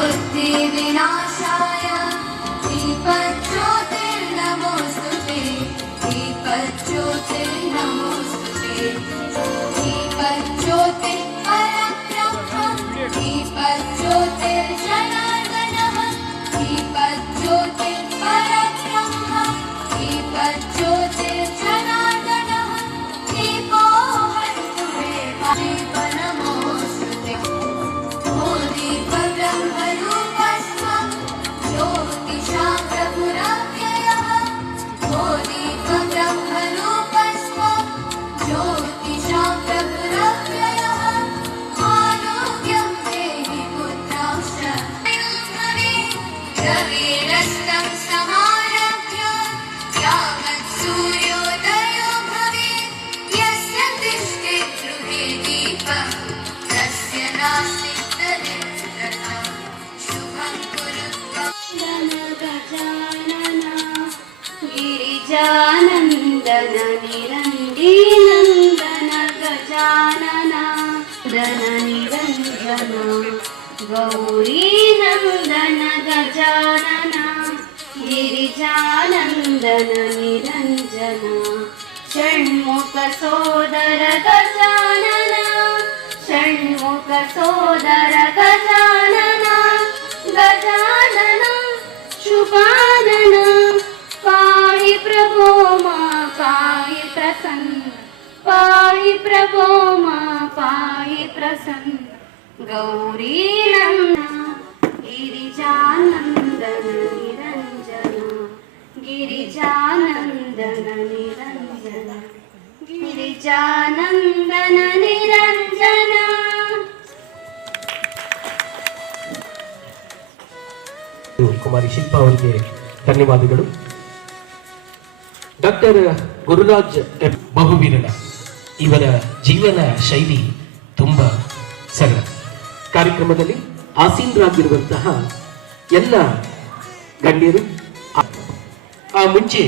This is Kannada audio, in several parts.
बुद्धिविनाशाय दीपज्योतिर्नमोस्तुते दीपज्योतिर्नमोस्तुते दीपज्योतिर्परब्रह्म दीपज्योतिर्जनार्दनः दीपज्योतिर्परब्रह्म दीपज्योतिर्जनार्दनः दीपो हन्तु मे दीपनमोस्तुते ओ दीपब्रह्मरूपस्त्वं ज्योतिषां प्रभुरव्ययः ओ दीपब्रह्मरूपस्त्वं ज्योतिषां प्रभुरव्ययः आरोग्यं देहि पुत्राश्च रविरस्तं समारभ्य यावत् सूर्योदयो भवेत् यस्य तिष्ठे गृहे दीपः तस्य नास्ति तदेवता शुभं कुरु गजानन गिरिजानन्दन निरञ्जीनन्दन गजानन दन निरञ्जन गौरीनन्दन गजानन गिरिजानन्दन निरञ्जन षण्मुख सोदर गजानन षण्मुख सोदर गजानन गजानन शुभानन पाहि प्रभो मा पाहि प्रसन्न पाहि प्रभो मा पाहि प्रसन्न गौरीनन्दन गिरिजानन्दन निरञ्जन गिरिजानन्दन निरञ्जन गिरिजानन्दन निरञ्जन ಕುಮಾರಿ ಶಿಲ್ಪಾ ಅವರಿಗೆ ಧನ್ಯವಾದಗಳು. ಡಾಕ್ಟರ್ ಗುರುರಾಜ್ ಬಹುವಿರಲ ಇವರ ಜೀವನ ಶೈಲಿ ತುಂಬಾ ಸರಳ. ಕಾರ್ಯಕ್ರಮದಲ್ಲಿ ಆಸೀನರಾಗಿರುವಂತಹ ಎಲ್ಲ ಗಣ್ಯರು ಆ ಮುಂಚೆ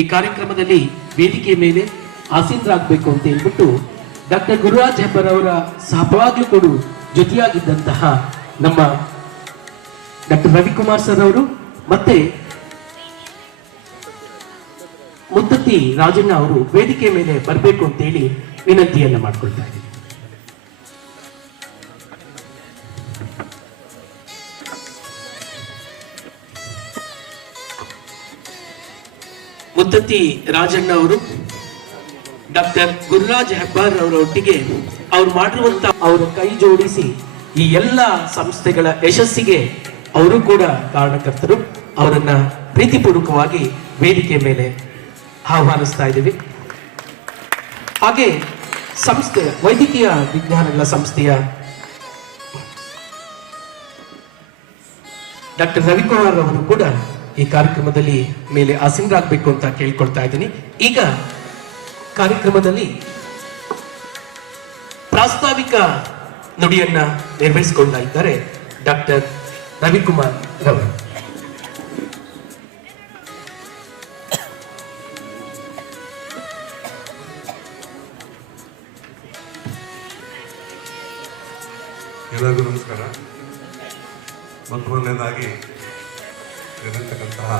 ಈ ಕಾರ್ಯಕ್ರಮದಲ್ಲಿ ವೇದಿಕೆ ಮೇಲೆ ಆಸೀನರಾಗಬೇಕು ಅಂತ ಹೇಳ್ಬಿಟ್ಟು ಡಾಕ್ಟರ್ ಗುರುರಾಜ್ ಹೆಬ್ಬಾರ್ ಅವರ ಸಹಭಾಗ್ಲು ಕೂಡ ಜೊತೆಯಾಗಿದ್ದಂತಹ ನಮ್ಮ ಡಾಕ್ಟರ್ ರವಿಕುಮಾರ್ ಸರ್ ಅವರು ಮತ್ತೆ ಮುತ್ತತ್ತಿ ರಾಜಣ್ಣ ಅವರು ವೇದಿಕೆ ಮೇಲೆ ಬರಬೇಕು ಅಂತ ಹೇಳಿ ವಿನಂತಿಯನ್ನ ಮಾಡ್ಕೊಳ್ತಾ ಇದ್ದೀನಿ. ಮುತ್ತತ್ತಿ ರಾಜಣ್ಣ ಅವರು ಡಾಕ್ಟರ್ ಗುರುರಾಜ್ ಹೆಬ್ಬಾರ್ ಅವರ ಒಟ್ಟಿಗೆ ಅವ್ರು ಮಾಡಿರುವಂತ ಅವರ ಕೈ ಜೋಡಿಸಿ ಈ ಎಲ್ಲ ಸಂಸ್ಥೆಗಳ ಯಶಸ್ಸಿಗೆ ಅವರು ಕೂಡ ಕಾರಣಕರ್ತರು. ಅವರನ್ನ ಪ್ರೀತಿಪೂರ್ವಕವಾಗಿ ವೇದಿಕೆ ಮೇಲೆ ಆಹ್ವಾನಿಸ್ತಾ ಇದ್ದೀವಿ. ಹಾಗೆ ಸಂಸ್ಥೆ ವೈದ್ಯಕೀಯ ವಿಜ್ಞಾನಗಳ ಸಂಸ್ಥೆಯ ಡಾಕ್ಟರ್ ರವಿಕುಮಾರ್ ಅವರು ಕೂಡ ಈ ಕಾರ್ಯಕ್ರಮದಲ್ಲಿ ಮೇಲೆ ಆಸೀನರಾಗಬೇಕು ಅಂತ ಕೇಳ್ಕೊಳ್ತಾ ಇದ್ದೀನಿ. ಈಗ ಕಾರ್ಯಕ್ರಮದಲ್ಲಿ ಪ್ರಾಸ್ತಾವಿಕ ನುಡಿಯನ್ನ ನಿರ್ವಹಿಸಿಕೊಂಡ ಇದ್ದಾರೆ ಡಾಕ್ಟರ್ ರವಿಕುಮಾರ್ ರವರು. ಎಲ್ಲರಿಗೂ ನಮಸ್ಕಾರ. ಮೊದಲನೇದಾಗಿ ಇರತಕ್ಕಂತಹ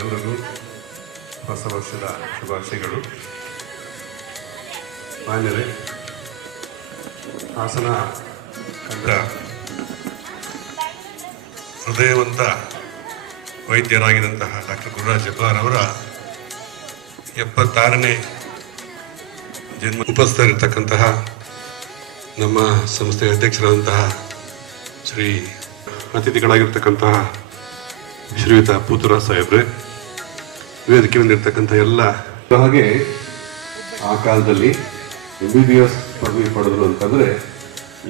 ಎಲ್ಲರಿಗೂ ಹೊಸ ವರ್ಷದ ಶುಭಾಶಯಗಳು. ಮಾನ್ಯರೇ, ಹಾಸನ ಅಂತ ಹೃದಯವಂತ ವೈದ್ಯರಾಗಿದ್ದಂತಹ ಡಾಕ್ಟರ್ ಗುರುರಾಜ್ ಹೆಬ್ಬಾರ್ ಅವರ 76ನೇ ಜನ್ಮ ಉಪಸ್ಥಿತರಿರ್ತಕ್ಕಂತಹ ನಮ್ಮ ಸಂಸ್ಥೆಯ ಅಧ್ಯಕ್ಷರಾದಂತಹ ಶ್ರೀ ಅತಿಥಿಗಳಾಗಿರ್ತಕ್ಕಂತಹ ಶ್ರೀಯುತ ಪುತ್ತೂರಾಜ್ ಸಾಹೇಬ್ರೆ, ವೇದಿಕೆ ಬಂದಿರತಕ್ಕಂಥ ಎಲ್ಲ, ಹಾಗೆ ಆ ಕಾಲದಲ್ಲಿ MBBS ಪದವಿ ಪಡೆದರು ಅಂತಂದರೆ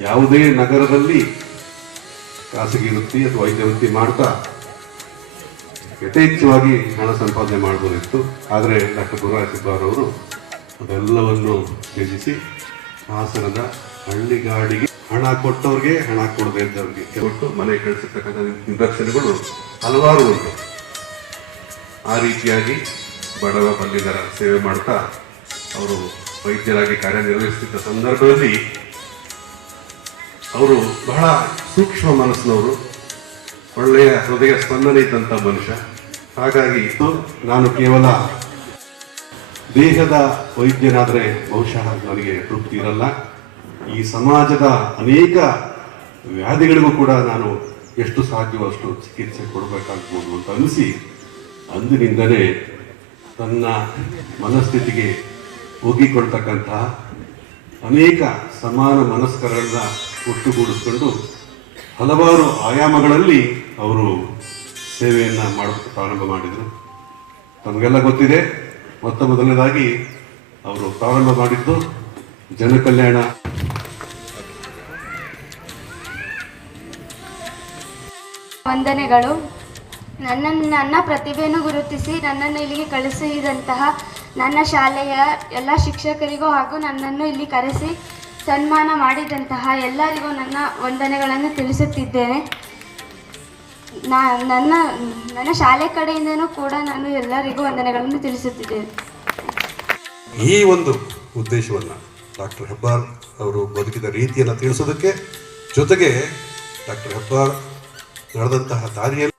ಯಾವುದೇ ನಗರದಲ್ಲಿ ಖಾಸಗಿ ವೃತ್ತಿ ಅಥವಾ ವೈದ್ಯ ವೃತ್ತಿ ಮಾಡ್ತಾ ಯಥೇಚ್ಛವಾಗಿ ಹಣ ಸಂಪಾದನೆ ಮಾಡ್ಬೋದಿತ್ತು. ಆದರೆ ಡಾಕ್ಟರ್ ಗುರುರಾಜ್ ಹೆಬ್ಬಾರ್ ಅವರು ಅದೆಲ್ಲವನ್ನು ತ್ಯಜಿಸಿ ಹಾಸನದ ಹಳ್ಳಿಗಾಡಿಗೆ ಹಣ ಕೊಟ್ಟವ್ರಿಗೆ ಹಣ ಕೊಡದೇ ಇದ್ದವ್ರಿಗೆ ಕೊಟ್ಟು ಮನೆ ಕಳಿಸಿರ್ತಕ್ಕಂಥ ನಿದರ್ಶನಗಳು ಹಲವಾರು ಉಂಟು. ಆ ರೀತಿಯಾಗಿ ಬಡವ ಬಲ್ಲಿದರ ಸೇವೆ ಮಾಡ್ತಾ ಅವರು ವೈದ್ಯರಾಗಿ ಕಾರ್ಯನಿರ್ವಹಿಸುತ್ತಿದ್ದ ಸಂದರ್ಭದಲ್ಲಿ ಅವರು ಬಹಳ ಸೂಕ್ಷ್ಮ ಮನಸ್ಸಿನವರು. ಒಳ್ಳೆಯ ಹೃದಯ ಸ್ಪಂದನೆ ಇದ್ದಂಥ ಮನುಷ್ಯ. ಹಾಗಾಗಿ ನಾನು ಕೇವಲ ದೇಹದ ವೈದ್ಯನಾದರೆ ಬಹುಶಃ ನನಗೆ ತೃಪ್ತಿ ಇರಲ್ಲ. ಈ ಸಮಾಜದ ಅನೇಕ ವ್ಯಾಧಿಗಳಿಗೂ ಕೂಡ ನಾನು ಎಷ್ಟು ಸಾಧ್ಯವೋ ಅಷ್ಟು ಚಿಕಿತ್ಸೆ ಕೊಡಬೇಕಾಗ್ಬೋದು ಅಂತ ಅನಿಸಿ ಅಂದಿನಿಂದಲೇ ತನ್ನ ಮನಸ್ಥಿತಿಗೆ ಒಗ್ಗಿಕೊಳ್ತಕ್ಕಂತಹ ಅನೇಕ ಸಮಾನ ಮನಸ್ಕರನ್ನ ಒಟ್ಟುಗೂಡಿಸ್ಕೊಂಡು ಹಲವಾರು ಆಯಾಮಗಳಲ್ಲಿ ಅವರು ಸೇವೆಯನ್ನು ಮಾಡೋದಕ್ಕೆ ಪ್ರಾರಂಭ ಮಾಡಿದರು. ತಮಗೆಲ್ಲ ಗೊತ್ತಿದೆ, ಮೊತ್ತ ಮೊದಲನೇದಾಗಿ ಅವರು ಪ್ರಾರಂಭ ಮಾಡಿದ್ದು ಜನಕಲ್ಯಾಣ. ವಂದನೆಗಳು. ನನ್ನ ಪ್ರತಿಭೆಯನ್ನು ಗುರುತಿಸಿ ನನ್ನನ್ನು ಇಲ್ಲಿಗೆ ಕಳಿಸಿದಂತಹ ನನ್ನ ಶಾಲೆಯ ಎಲ್ಲ ಶಿಕ್ಷಕರಿಗೂ ಹಾಗೂ ನನ್ನನ್ನು ಇಲ್ಲಿ ಕರೆಸಿ ಸನ್ಮಾನ ಮಾಡಿದಂತಹ ಎಲ್ಲರಿಗೂ ನನ್ನ ವಂದನೆಗಳನ್ನು ತಿಳಿಸುತ್ತಿದ್ದೇನೆ. ನನ್ನ ಶಾಲೆ ಕಡೆಯಿಂದನೂ ಕೂಡ ನಾನು ಎಲ್ಲರಿಗೂ ವಂದನೆಗಳನ್ನು ತಿಳಿಸುತ್ತಿದ್ದೇನೆ. ಈ ಒಂದು ಉದ್ದೇಶವನ್ನು ಡಾಕ್ಟರ್ ಹೆಬ್ಬಾರ್ ಅವರು ಬದುಕಿದ ರೀತಿಯನ್ನು ತಿಳಿಸೋದಕ್ಕೆ, ಜೊತೆಗೆ ಡಾಕ್ಟರ್ ಹೆಬ್ಬಾರ್ ನಡೆದಂತಹ ದಾರಿಯಲ್ಲಿ